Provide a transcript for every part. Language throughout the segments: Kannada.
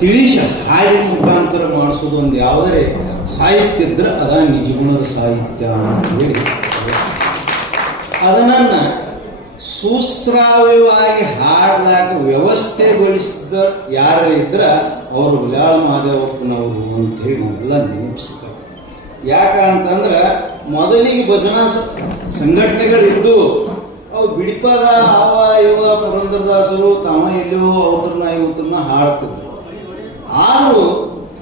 ತಿಳಿಸ ಹಾಡಿನ ಮುಖಾಂತರ ಮಾಡಿಸೋದು ಒಂದು ಯಾವುದೇ ಸಾಹಿತ್ಯ ಇದ್ರೆ ಅದ ನಿಜಗುಣದ ಸಾಹಿತ್ಯ ಅಂತ ಹೇಳಿ. ಅದನ್ನ ಸುಶ್ರಾವ್ಯವಾಗಿ ಹಾಡಲಾಕ ವ್ಯವಸ್ಥೆಗೊಳಿಸಿದ ಯಾರು ಇದ್ರ ಅವರು ಗುಲಾಳ ಮಹಾದೇವಪ್ಪನವರು ಅಂತ ಹೇಳಿ ನಾವೆಲ್ಲ ನೆನಪಿಸ್ತಾರೆ. ಯಾಕಂತಂದ್ರ ಮೊದಲಿಗೆ ಭಜನಾ ಸಂಘಟನೆಗಳಿದ್ದು ಅವು ಬಿಡಿಪದ ಆವ ಇವ ಪುರಂದರದಾಸರು ತಾವ ಎಲ್ಲೋ ಅವತ್ರನ ಇವತ್ತನ್ನ ಹಾಡ್ತಿದ್ರು. ಆದರೂ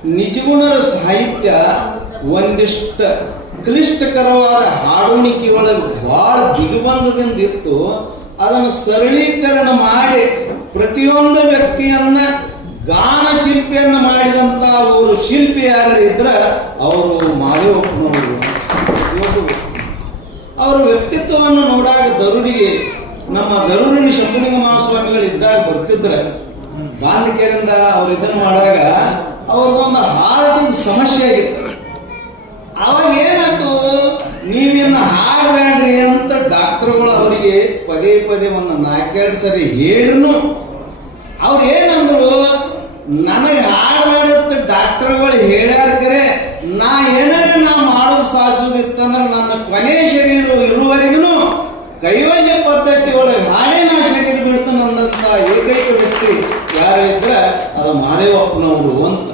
ನಿಜಗುಣರ ಸಾಹಿತ್ಯ ಒಂದಿಷ್ಟ ಕ್ಲಿಷ್ಟಕರವಾದ ಹಾಡುಣಿಕೆಯೊಳಗೆ ಭಾಳ ದಿಗ್ಬಂಧದಿಂದ ಇತ್ತು ಅದನ್ನು ಸರಳೀಕರಣ ಮಾಡಿ ಪ್ರತಿಯೊಂದು ವ್ಯಕ್ತಿಯನ್ನ ಗಾನ ಶಿಲ್ಪಿಯನ್ನ ಮಾಡಿದಂತ ಅವರು ಶಿಲ್ಪಿ ಯಾರು ಇದ್ರ ಅವರು ಮಾದೇವಪ್ಪನವರು. ಅವರ ವ್ಯಕ್ತಿತ್ವವನ್ನು ನೋಡಾಗ ದರುರಿಗೆ ನಮ್ಮ ದರೂರಿನ ಶಂಕುಲಿಂಗ ಮಹಾಸ್ವಾಮಿಗಳು ಇದ್ದಾಗ ಬರ್ತಿದ್ರೆ. ಬಾಂಧಿಕೆಯಿಂದ ಅವ್ರು ಇದನ್ನ ಮಾಡುವಾಗ ಅವ್ರದೊಂದು ಹಾರ್ಟ್ ಸಮಸ್ಯೆ ಆಗಿತ್ತು. ಅವಾಗ ಏನಾಯ್ತು? ನೀವಿನ್ನ ಹಾಡಬೇಡ್ರಿ ಅಂತ ಡಾಕ್ಟರ್ಗಳು ಅವರಿಗೆ ಪದೇ ಪದೇ ಒಂದು ನಾಲ್ಕೆರಡು ಸರಿ ಹೇಳಿದ್ರು. ಅವ್ರು ಏನಂದ್ರು? ನನಗೆ ಹಾಡಬೇಡತ್ತ ಡಾಕ್ಟರ್ಗಳು ಹೇಳ್ಯಾರ ಕರೆ, ನಾ ಏನಾದ್ರೆ ನಾ ಮಾಡೋದು ಸಾಧಿಸೋದಿತ್ತಂದ್ರೆ ನನ್ನ ಕೊನೆ ಶರೀರ ಇರುವವರೆಗೂ ಕೈವಲ್ಯ ಪದ್ಧತಿ ಒಳಗೆ ಹಾಡೇ ನಾ ಶರೀರ ಬಿಡ್ತಾನೆ ಅಂದಂತ ಏಕೈಕ ವ್ಯಕ್ತಿ ಯಾರು ಇದ್ರ ಅದು ಮಾದೇವಪ್ಪನವರು ಅಂತ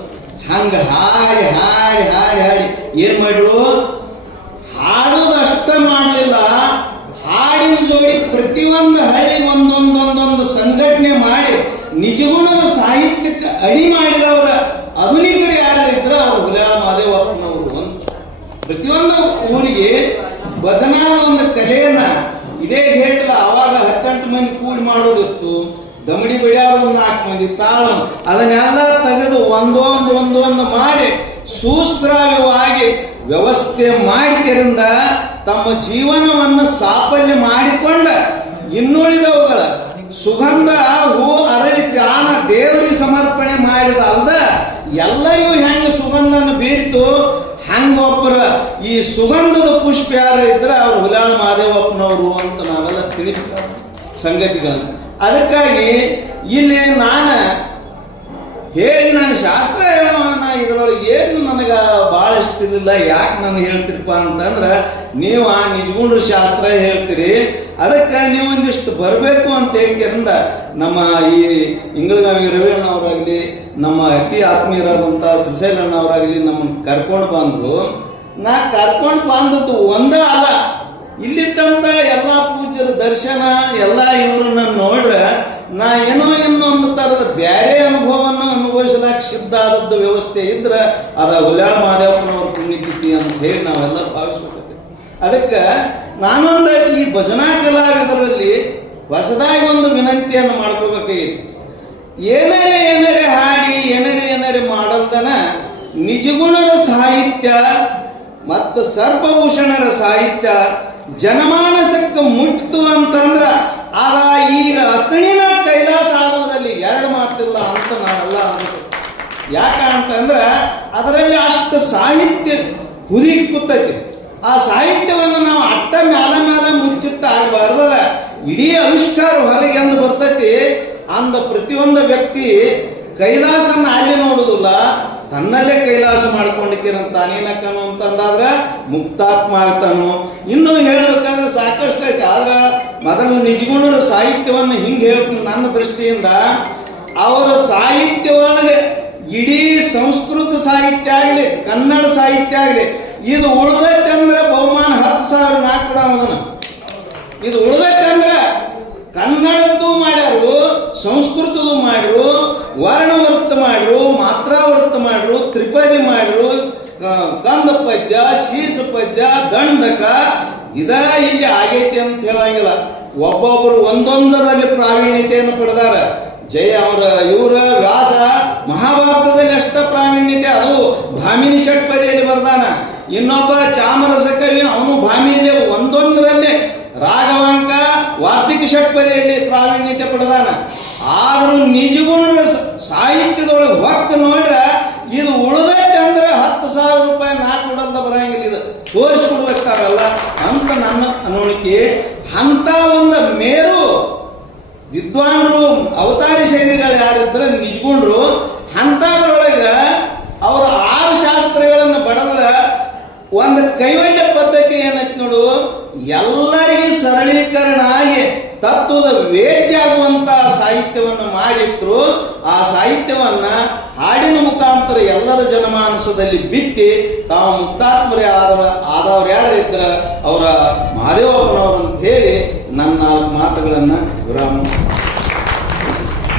ಹಂಗ ಹಾಡಿ ಹಾಡಿ ಹಾಡಿ ಹಾಡಿ. ಏನ್ ಮಾಡ್ರು? ಹಾಡೋದು ಅಷ್ಟ ಮಾಡಲಿಲ್ಲ. ಹಾಡಿನ ಜೋಡಿ ಪ್ರತಿಯೊಂದು ಹಳ್ಳಿ ಒಂದೊಂದೊಂದೊಂದು ಸಂಘಟನೆ ಮಾಡಿ ನಿಜಗುಣ ಸಾಹಿತ್ಯಕ್ಕೆ ಅಡಿ ಮಾಡಿದವರ ಆಧುನಿಕರು ಯಾರಿದ್ರ ಅವರು ಹುಲ್ಯಾಳ ಮಾದೇವಪ್ಪನವರು ಒಂದು. ಪ್ರತಿಯೊಂದು ಊರಿಗೆ ಭಜನಾದ ಒಂದು ಕಲೆಯನ್ನ ಇದೇ ಹೇಟಲ ಅವಾಗ ಹತ್ತೆಂಟು ಮಂದಿ ಕೂಡಿ ಮಾಡೋದಿತ್ತು ದಮಡಿ ಬಿಡ್ಯಾರ ಒಂದು ನಾಲ್ಕು ಮಂದಿ, ತಾಳ. ಅದನ್ನೆಲ್ಲ ತೆಗೆದು ಒಂದೊಂದು ಒಂದೊಂದು ಮಾಡಿ ಸುಶ್ರಾವ್ಯವಾಗಿ ವ್ಯವಸ್ಥೆ ಮಾಡಿದ್ದರಿಂದ ತಮ್ಮ ಜೀವನವನ್ನು ಸಾಫಲ್ಯ ಮಾಡಿಕೊಂಡ ಇನ್ನುಳಿದವುಗಳ ಸುಗಂಧ, ಹೂ, ಅರಳಿ ದಾನ ದೇವರಿಗೆ ಸಮರ್ಪಣೆ ಮಾಡಿದ ಅಲ್ದ ಎಲ್ಲರಿಗೂ ಹೆಂಗ ಸುಗಂಧನ ಬೀರಿತು? ಹಂಗೊಬ್ಬರ ಈ ಸುಗಂಧದ ಪುಷ್ಪ ಯಾರು ಇದ್ರೆ? ಅವ್ರು ಹುಲಾಳ ಮಹಾದೇವಪ್ಪನವರು ಅಂತ ನಾವೆಲ್ಲ ತಿಳಿದ ಸಂಗತಿಗಳನ್ನು. ಅದಕ್ಕಾಗಿ ಇಲ್ಲಿ ನಾನು ಹೇಳಿ ನಾನು ಶಾಸ್ತ್ರ ಹೇಳೋಣ ಇದರೊಳಗೆ ಏನು ನನಗೆ ಭಾಳ ಇಷ್ಟಿರಲಿಲ್ಲ ಯಾಕೆ ನಾನು ಹೇಳ್ತಿರಪ್ಪ ಅಂತಂದ್ರ ನೀವು ಆ ನಿಜಗುಂಡ್ರ ಶಾಸ್ತ್ರ ಹೇಳ್ತೀರಿ. ಅದಕ್ಕೆ ನೀವು ಒಂದಿಷ್ಟು ಬರಬೇಕು ಅಂತ ಹೇಳ್ತೀರಿಂದ ನಮ್ಮ ಈ ಇಂಗಳಗಾವಿ ರವಿಯಣ್ಣ ಅವರಾಗಲಿ ನಮ್ಮ ಅತಿ ಆತ್ಮೀಯರಾದಂಥ ಶ್ರೀಶೈಲಣ್ಣ ಅವರಾಗಲಿ ನಮ್ಮನ್ನು ಕರ್ಕೊಂಡು ಬಂದು, ನಾ ಕರ್ಕೊಂಡು ಬಂದದ್ದು ಒಂದೇ ಅಲ್ಲ. ಇಲ್ಲಿದ್ದಂಥ ಎಲ್ಲಾ ಪೂಜ್ಯರ ದರ್ಶನ ಎಲ್ಲ ಇವ್ರನ್ನ ನೋಡ್ರೆ ನಾ ಏನೋ ಏನೋ ಒಂದು ತರದ ಬ್ಯಾರೆ ಅನುಭವವನ್ನು ಅನುಭವಿಸಲಾಕ ಸಿದ್ಧ ಆದದ್ದು ವ್ಯವಸ್ಥೆ ಇದ್ರೆ ಅದ ಉಲ್ಯಾಣ ಮಹಾದೇವಪ್ಪನವ್ರ ಪುಣ್ಯತಿಥಿ ಅಂತ ಹೇಳಿ ನಾವೆಲ್ಲ ಭಾವಿಸ್ಬೇಕು ಅದಕ್ಕೆ ನಾನೊಂದು ಈ ಭಜನಾ ಕಲಾವಿದರಲ್ಲಿ ಹೊಸದಾಗಿ ಒಂದು ವಿನಂತಿಯನ್ನು ಮಾಡ್ಕೋಬೇಕಾಗಿತ್ತು ಏನೇ ಏನಾರೆ ಹಾಡಿ ಏನಾರೆ ಏನಾರೆ ಮಾಡಲ್ದನ ನಿಜಗುಣರ ಸಾಹಿತ್ಯ ಮತ್ತು ಸರ್ಪಭೂಷಣರ ಸಾಹಿತ್ಯ ಜನಮಾನಸಕ್ಕೆ ಮುಟ್ತು ಅಂತಂದ್ರ ಆಗ ಈಗ ಅತಣಿನ ಕೈಲಾಸ ಆಗೋದ್ರಲ್ಲಿ ಎರಡು ಮಾತಿಲ್ಲ ಅಂತ ನಾವೆಲ್ಲ ಯಾಕ ಅಂತಂದ್ರ ಅದರಲ್ಲಿ ಅಷ್ಟು ಸಾಹಿತ್ಯ ಹುದಿ ಕೂತೈತಿ. ಆ ಸಾಹಿತ್ಯವನ್ನು ನಾವು ಅಟ್ಟ ಮ್ಯಾಲ ಮ್ಯಾಲ ಮುಚ್ಚಿತ್ತ ಆಗಬಾರ್ದಲ್ಲ. ಇಡೀ ಆವಿಷ್ಕಾರ ಹೊರಗೆ ಎಂದು ಬರ್ತೈತಿ. ಅಂದ ಪ್ರತಿಯೊಂದು ವ್ಯಕ್ತಿ ಕೈಲಾಸನ ಅಲ್ಲಿ ನೋಡುದಿಲ್ಲ. ತನ್ನಲ್ಲೇ ಕೈಲಾಸ ಮಾಡ್ಕೊಂಡಿದ್ದೀರಂತ ತಾನೇನಕ್ಕನು ಅಂತಂದಾದ್ರೆ ಮುಕ್ತಾತ್ಮ ಆಗ್ತಾನು. ಇನ್ನು ಹೇಳ್ಬೇಕಾದ್ರೆ ಸಾಕಷ್ಟು ಐತೆ. ಆದ್ರ ಮೊದಲು ನಿಜಗುಣರ ಸಾಹಿತ್ಯವನ್ನು ಹಿಂಗೆ ಹೇಳ್ತೀನಿ ನನ್ನ ದೃಷ್ಟಿಯಿಂದ. ಅವರ ಸಾಹಿತ್ಯ ಒಳಗೆ ಇಡೀ ಸಂಸ್ಕೃತ ಸಾಹಿತ್ಯ ಆಗಲಿ, ಕನ್ನಡ ಸಾಹಿತ್ಯ ಆಗಲಿ, ಇದು ಉಳಿದೈತೆ ಬಹುಮಾನ ಹತ್ತು ಸಾವಿರ ನಾಲ್ಕು ಕೂಡ ಇದು ಉಳಿದೈತೆ ಕನ್ನಡದ್ದು ಮಾಡ್ಯಾರು, ಸಂಸ್ಕೃತದ್ದು ಮಾಡ್ರು, ವರ್ಣವೃತ್ತ ಮಾಡ್ರು, ಮಾತ್ರಾವೃತ್ತ ಮಾಡ್ರು, ತ್ರಿಪದಿ ಮಾಡ್ರು ಕಂದ ಪದ್ಯ ಶೀರ್ಷ ಪದ್ಯ ದಂಡಕ ಇದ ಇಲ್ಲಿ ಆಗೈತಿ ಅಂತ ಹೇಳಂಗಿಲ್ಲ. ಒಬ್ಬೊಬ್ಬರು ಒಂದೊಂದರಲ್ಲಿ ಪ್ರಾವೀಣ್ಯತೆಯನ್ನು ಪಡೆದಾರ. ಜಯ ಅವರ, ಇವರ ವ್ಯಾಸ ಮಹಾಭಾರತದಲ್ಲಿ ಅಷ್ಟ ಪ್ರಾವೀಣ್ಯತೆ, ಅದು ಭಾಮಿನಿ ಷಟ್ಪದಿಯಲ್ಲಿ ಬರ್ದಾನ. ಇನ್ನೊಬ್ಬ ಚಾಮರಸ ಕವಿ ಅವನು ಭಾಮಿಯಲ್ಲಿ ಒಂದೊಂದರಲ್ಲೇ ರಾಘವಾಂಕ ವಾರ್ತಿಕ ಷಟ್ಪದಿಯಲ್ಲಿ ಪ್ರಾವೀಣ್ಯತೆ ಪಡೆದಾನ. ಆದರೂ ನಿಜಗುಣ ಸಾಹಿತ್ಯದೊಳಗೆ ಹೊತ್ತು ನೋಡ್ರ, ಇದು ಉಳಿದೈತೆ ಅಂದ್ರೆ ಹತ್ತು ಸಾವಿರ ರೂಪಾಯಿ ನಾಲ್ಕು ಕೊಡಂತ ಬರಂಗಿಲ್ಲ. ಇದು ತೋರಿಸ್ಕೊಡ್ಬೇಕಾಗಲ್ಲ ಅಂತ ನನ್ನ ಅನೋಣಿಕೆ ಅಂತ ಒಂದು ಮೇರು ವಿದ್ವಾಂಸರು ಅವತಾರಿ ಶೈಲಿಗಳು ಯಾರಿದ್ರೆ ನಿಜ್ಕೊಂಡ್ರು ಅಂತದ್ರೊಳಗ ಅವರು ಆರು ಶಾಸ್ತ್ರಗಳನ್ನು ಬಡದ್ರ ಒಂದು ಕೈವೈದ ಪದ್ಧತಿ ಏನೈತಿ ನೋಡು, ಎಲ್ಲರಿಗೆ ಸರಳೀಕರಣ ಆಗಿ ತತ್ವದ ವೇದ್ಯ ಆಗುವಂತ ಸಾಹಿತ್ಯವನ್ನು ಮಾಡಿಟ್ರು, ಆ ಸಾಹಿತ್ಯವನ್ನ ಹಾಡಿನ ಮುಖಾಂತರ ಎಲ್ಲರ ಜನಮಾನಸದಲ್ಲಿ ಬಿತ್ತಿ, ತಾವು ಮುಕ್ತಾತ್ಮರೇ ಆದವ ಆದವ್ರು ಯಾರಿದ್ರ ಅವರ ಮಹಾದೇವಪ್ಪನವರು ಅಂತ ಹೇಳಿ ನನ್ನ ಮಾತುಗಳನ್ನು ವಿರಾಮ